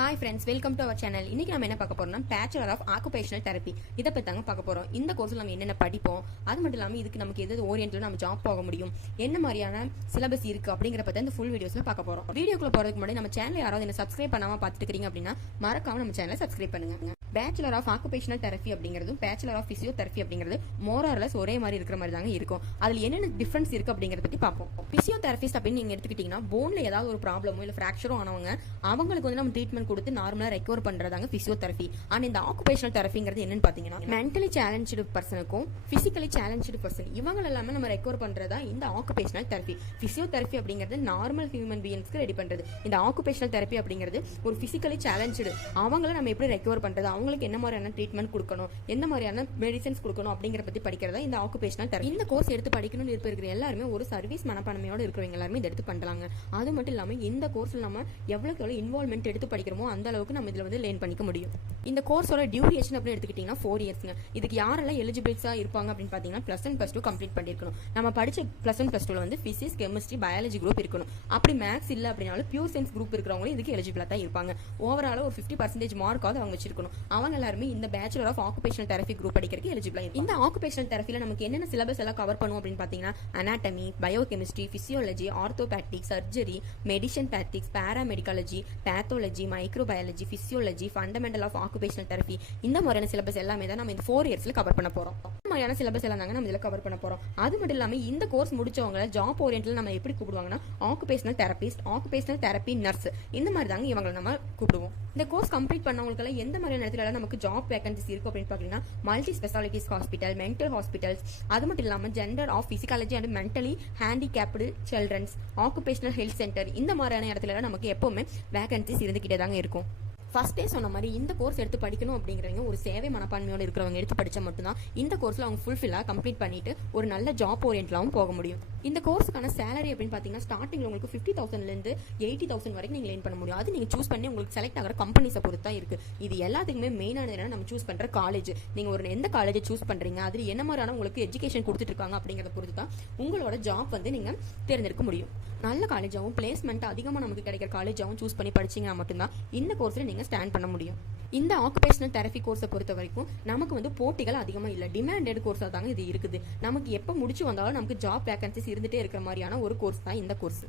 Hi friends, welcome to our channel. இன்னைக்கு நம்ம என்ன பார்க்க போறோம்னா Bachelor of Occupational Therapy. இத பத்தி தாங்க பார்க்க போறோம். இந்த கோர்ஸ்ல நம்ம என்னென்ன படிப்போம், அது மட்டும் இல்லாம இதுக்கு நமக்கு எது ஓரியன்ட்ல நம்ம ஜாப் போக முடியும், என்ன மாதிரியான சிலபஸ் இருக்கு அப்படிங்கற பத்தி இந்த ஃபுல் வீடியோஸ்ல பார்க்க போறோம். வீடியோக்குள்ள போறதுக்கு முன்னாடி நம்ம சேனலை யாராவது என்ன சப்ஸ்கிரைப் பண்ணாம பார்த்துட்டு இருக்கீங்க அப்படின்னா மறக்காம நம்ம சேனலை சப்ஸ்கிரைப் பண்ணுங்க. Bachelor of Occupational Therapy அப்படிங்கிறதும் Bachelor of Physiotherapy அப்படிங்கிறது more or less ஒரே மாதிரி இருக்கிற மாதிரி தாங்க இருக்கும். அதுல என்னென்ன டிஃபரன்ஸ் இருக்கு அப்படிங்கறத பத்தி பார்ப்போம். பிசியோதெரபிஸ்ட் அப்படின்னு நீங்க எடுத்துக்கிட்டீங்கன்னா போன்ல ஏதாவது ஒரு ப்ராப்ளமோ இல்ல ஃபிராக்சரோ ஆனவங்க அவங்களுக்கு வந்து நம்ம ட்ரீட்மெண்ட் கொடுத்து நார்மலா ரெக்கவர் பண்றதாங்க பிசியோதெரபி. ஆனா இந்த ஆக்குபேஷனல் தெரபிங்கிறது என்னன்னு பாத்தீங்கன்னா மென்டலி சேலஞ்சு பர்சனுக்கும் பிசிக்கலி சேலஞ்சு பர்சன் இவங்க எல்லாமே நம்ம ரெக்கவர் பண்றதா இந்த ஆக்குபேஷனல் தெரபி. பிசியோதெரபி அப்படிங்கிறது நார்மல் ஹியூமன் பீயிங்ஸ்க்கு ரெடி பண்றது. இந்த ஆக்குபேஷனல் தெரபி அப்படிங்கிறது ஒரு பிசிக்கலி சேலஞ்சு அவங்கள நம்ம எப்படி ரெக்கவர் பண்றது, அவங்களுக்கு என்ன மாதிரியான ட்ரீட்மெண்ட் கொடுக்கணும், என்ன மாதிரியான மெடிசன்ஸ் கொடுக்கணும் அப்படிங்கிற பத்தி படிக்கிறதா இந்த ஆக்குபேஷனல் தெரபி. இந்த கோர்ஸ் எடுத்து படிக்கணும்னு இருக்கிற எல்லாருமே ஒரு சர்வீஸ் மனப்பான்மையோட இருக்கிறவங்க எல்லாருமே இதை எடுத்து பண்ணலாங்க. அது மட்டும் இல்லாம இந்த கோர்ஸ்ல நம்ம எவ்வளவுக்கு எவ்வளவு இன்வால்மெண்ட் எடுத்து படிக்கிறோமோ அந்த அளவுக்கு நம்ம இதுல வந்து லேர்ன் பண்ணிக்க முடியும். இந்த கோர்ஸோட டியூரேஷன் அப்படின்னு எடுத்துக்கிட்டீங்கன்னா 4 இயர்ஸ்ங்க. இதுக்கு யாரெல்லாம் எலிஜிபிள்ஸா இருப்பாங்க அப்படின்னு பாத்தீங்கன்னா +1 +2 கம்ப்ளீட் பண்ணிருக்கணும். நம்ம படிச்ச +1 +2ல வந்து பிசிக்ஸ், கெமிஸ்ட்ரி, பயாலஜி குரூப் இருக்கணும். அப்படி மேக்ஸ் இல்ல அப்படின்னாலும் பியூர் சயின்ஸ் குரூப் இருக்கிறவங்க இதுக்கு எலிஜிபிளா தான் இருப்பாங்க. ஓவரால் ஒரு 50% மார்க்காவது அவங்க வச்சிருக்கணும். அவங்க எல்லாருமே இந்த bachelor of occupational therapy group படிக்கிறதுக்கு எலிஜிபிளா இருக்கும். இந்த ஆக்குபேஷனல் தெரபில நமக்கு என்னென்ன சிலபஸ் எல்லாம் கவர் பண்ணுவோம் அப்படின்னு பாத்தீங்கன்னா anatomy, biochemistry, physiology, orthopaedic, surgery, medicine பேத்திக்ஸ், பாராமெடிகாலஜி, pathology, microbiology, physiology, fundamental of occupational therapy, இந்த மாதிரியான சிலபஸ் எல்லாமே தான் நம்ம இந்த 4 இயர்ஸ்ல கவர் பண்ண போறோம். இந்த மாதிரியான சிலபஸ் எல்லாம் தாங்க நம்ம இதுல கவர் பண்ண போறோம். அது மட்டும் இல்லாம இந்த கோர்ஸ் முடிச்சவங்க ஜாப் ஓரியன்ட்ல நம்ம எப்படி கூப்பிடுவாங்கன்னா occupational therapist, occupational therapy nurse, இந்த மாதிரி தாங்க இவங்களை நம்ம கூப்பிடுவோம். இந்த கோர்ஸ் கம்ப்ளீட் பண்ணவங்களுக்கு எல்லாம் எந்த மாதிரியான இடத்துல நமக்கு ஜாப் வேகன்சிஸ் இருக்கு அப்படின்னு பாத்தீங்கன்னா multi specialities hospital, mental hospitals, அது மட்டும் இல்லாம centre of psychology and mentally handicapped childrens, occupational health centre, இந்த மாதிரியான இடத்துல நமக்கு எப்பவுமே வேகன்சிஸ் இருந்துகிட்டே தாங்க இருக்கும். ஃபர்ஸ்டே சொன்ன மாதிரி இந்த கோர்ஸ் எடுத்து படிக்கணும் அப்படிங்கிறவங்க ஒரு சேவை மனப்பான்மையோட இருக்கிறவங்க எடுத்து படிச்சா மட்டும்தான் இந்த கோர்ஸ்ல அவங்க ஃபுல்ஃபில்லா கம்ப்ளீட் பண்ணிட்டு ஒரு நல்ல ஜாப் ஓரியன்ட்லாவும் போக முடியும். இந்த கோர்ஸுக்கான சேலரி அப்படின்னு பாத்தீங்கன்னா ஸ்டார்டிங்ல உங்களுக்கு 50,000ல இருந்து 80,000 வரைக்கும் நீங்க லேர்ன் பண்ண முடியும். அது நீங்க சூஸ் பண்ணி உங்களுக்கு செலக்ட் ஆகிற கம்பெனிஸை பொறுத்து தான் இருக்கு. இது எல்லாத்துக்குமே மெயினான என்னன்னா நம்ம சூஸ் பண்ற காலேஜ். நீங்க ஒரு எந்த காலேஜ் சூஸ் பண்றீங்க, அதுல என்ன மாதிரியான உங்களுக்கு எஜுகேஷன் கொடுத்துட்டு இருக்காங்க அப்படிங்கறத பொறுத்து தான் உங்களோட ஜாப் வந்து நீங்க தேர்ந்தெடுக்க முடியும். நல்ல காலேஜாவும் பிளேஸ்மெண்ட் அதிகமா நமக்கு கிடைக்கிற காலேஜாவும் சூஸ் பண்ணி படிச்சீங்கன்னா மட்டும்தான் இந்த கோர்ஸ்ல நீங்க ஸ்டாண்ட் பண்ண முடியும். இந்த ஆக்குபேஷனல் தெரபி கோர்ஸை பொறுத்த வரைக்கும் நமக்கு வந்து போட்டிகள் அதிகமா இல்ல, டிமாண்டட் கோர்ஸா தாங்க இது இருக்குது. நமக்கு எப்ப முடிச்சு வந்தாலும் நமக்கு ஜாப் வேகன்சிஸ் இருந்துட்டே இருக்கிற மாதிரியான ஒரு கோர்ஸ் தான் இந்த கோர்ஸ்.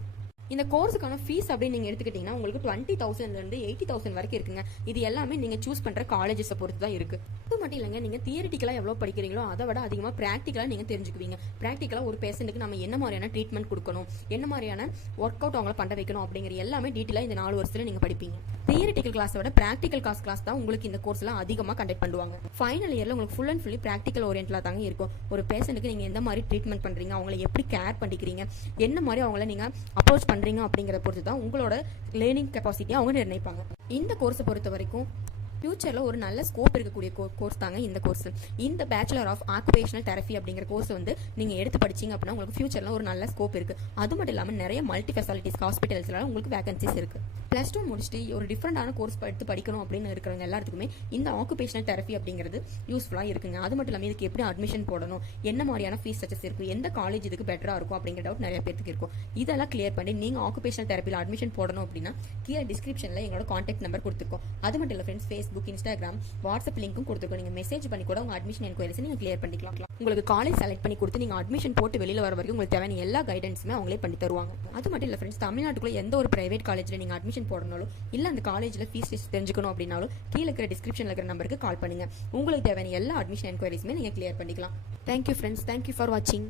இந்த கோர்ஸுக்கான ஃபீஸ் அப்படின்னு நீங்க எடுத்துக்கிட்டீங்கன்னா உங்களுக்கு 20,000ல இருந்து 80,000 வரைக்கும் இருக்குங்க. இது எல்லாமே நீங்க சூஸ் பண்ற காலேஜஸை பொறுத்து தான் இருக்கு. அது மட்டும் இல்லைங்க, நீங்க தியரிட்டிக்கலா எவ்வளவு படிக்கிறீங்களோ அதை விட அதிகமா பிராக்டிகலா நீங்க தெரிஞ்சுக்குவீங்க. பிராக்டிகலா ஒரு பேஷண்ட்டுக்கு நம்ம என்ன மாதிரியான ட்ரீட்மெண்ட் கொடுக்கணும், என்ன மாதிரியான ஒர்க் அவுட் அவங்களை பண்ண வைக்கணும் அப்படிங்கிற எல்லாமே டீட்டெயிலா இந்த 4 வருஷத்துல நீங்க படிப்பீங்க. தியரிட்டிக்கல் கிளாஸை விட பிராக்டிகல் கிளாஸ் தான் உங்களுக்கு இந்த கோர்ஸ்ல அதிகமா கண்டக்ட் பண்ணுவாங்க. ஃபைனல் இயர்ல உங்களுக்கு ஃபுல் அண்ட் ஃபுல்லி பிராக்டிகல் ஓரியன்ட்ல தாங்க இருக்கும். ஒரு பேஷண்ட்டுக்கு நீங்க எந்த மாதிரி ட்ரீட்மெண்ட் பண்றீங்க, அவங்களை எப்படி கேர் பண்ணிக்கிறீங்க, என்ன மாதிரி அவங்கள நீங்க அப்ரோச் பண்றீங்க அப்படிங்கறத பொறுத்து தான் உங்களோட லேர்னிங் கெப்பாசிட்டியை அவங்க நிர்ணயிப்பாங்க. இந்த கோர்ஸை பொறுத்த வரைக்கும் ஃபியூச்சர்ல ஒரு நல்ல ஸ்கோப் இருக்கக்கூடிய கோர்ஸ் தாங்க இந்த கோர்ஸ். இந்த பேச்சுலர் ஆஃப் ஆக்குபேஷனல் தெரபி அப்படிங்கிற கோர்ஸ் வந்து நீங்க எடுத்து படிச்சீங்க அப்படின்னா உங்களுக்கு ஃபியூச்சர்ல ஒரு நல்ல ஸ்கோப் இருக்கு. அது மட்டும் இல்லாம நிறைய மல்டி ஸ்பெஷாலிட்டிஸ் ஹாஸ்பிட்டல்ஸ்ல உங்களுக்கு வேகன்சிஸ் இருக்கு. +2 முடிச்சுட்டு ஒரு டிஃப்ரெண்டான கோர்ஸ் எடுத்து படிக்கணும் அப்படின்னு இருக்கிறவங்க எல்லாத்துக்குமே இந்த ஆக்குபேஷனல் தெரபி அப்படிங்கிறது யூஸ்ஃபுல்லா இருக்குங்க. அது மட்டும் இல்லாம இதுக்கு எப்படி அட்மிஷன் போடணும், என்ன மாதிரியான ஃபீஸ் ஸ்ட்ரக்சர்ஸ் இருக்கு, எந்த காலேஜ் இதுக்கு பெட்டரா இருக்கும் அப்படிங்கிற டவுட் நிறைய பேருக்கு இருக்கும். இதெல்லாம் கிளியர் பண்ணி நீங்க ஆக்குபேஷனல் தெரபியில் அட்மிஷன் போடணும் அப்படின்னா கீழே டிஸ்கிரிப்ஷன்ல எங்களோட கான்டாக்ட் நம்பர் கொடுத்துருக்கோம். அது மட்டும் இல்ல ஃப்ரெண்ட்ஸ், Facebook, Instagram, WhatsApp லிங்க்கும் கொடுத்துருக்கோம். நீங்க மெசேஜ் பண்ணி கூட உங்க அட்மிஷன் என்கொயரிஸ் நீங்க கிளியர் பண்ணிக்கலாம். உங்களுக்கு காலேஜ் செலக்ட் பண்ணி கொடுத்து நீங்க அட்மிஷன் போட்டு வெளியில வர வரைக்கும் உங்களுக்கு தேவையான எல்லா கைடன்ஸுமே அவங்களே பண்ணி தருவாங்க. அது மட்டும் இல்ல ஃப்ரெண்ட்ஸ், தமிழ்நாட்டுக்குள்ள எந்த ஒரு பிரைவேட் காலேஜ்ல நீங்க அட்மிஷன் போடணும் இல்ல அந்த காலேஜ்ல ஃபீஸ் தெரிஞ்சுக்கணும் அப்படின்னாலும் கீழே இருக்கிற டிஸ்கிரிப்ஷன்ல இருக்கிற நம்பருக்கு கால் பண்ணுங்க. உங்களுக்கு தேவையான எல்லா அட்மிஷன் என்கொயரிஸுமே நீங்க கிளியர் பண்ணிக்கலாம். தேங்க்யூ ஃப்ரெண்ட்ஸ், தேங்க்யூ ஃபார் வாட்சிங்.